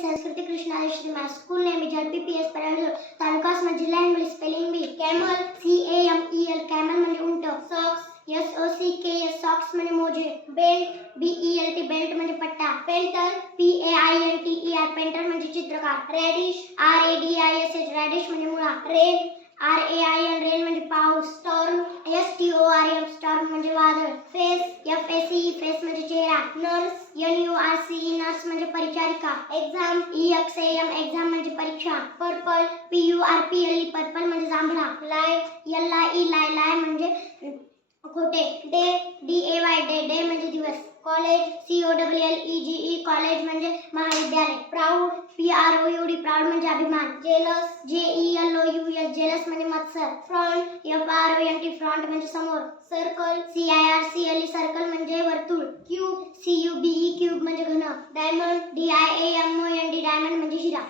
संस्कृति Krishna my school name is LPPS Parallel तालुका में जिला हिंगोली स्पेलिंग बी camel CAMEL camel म्हणजे उंट socks SOCKS socks म्हणजे मोजे belt BELT belt म्हणजे पट्टा painter PAINTER painter म्हणजे चित्रकार radish RADISH radish म्हणजे मुळा rain RAIN rain म्हणजे पाऊस storm STORM storm म्हणजे वादळ face FACE face म्हणजे चेहरा nurse NURCE nurse म्हणजे परिचारिका exam EXAM exam म्हणजे परीक्षा purple PURPLE purple म्हणजे जांभळा lie LIE lie म्हणजे खोटे day DAY day म्हणजे दिवस कॉलेज COLLEGE कॉलेज म्हणजे महाविद्यालय प्राऊड PROUD प्राऊड म्हणजे अभिमान जेलस JELOUS जेलस म्हणजे मत्सर फ्रंट FRONT फ्रंट म्हणजे समोर सर्कल CIRCLE सर्कल म्हणजे वर्तुळ क्यूब CUBE क्यूब म्हणजे घन डायमंड DIAMOND डायमंड म्हणजे हिरा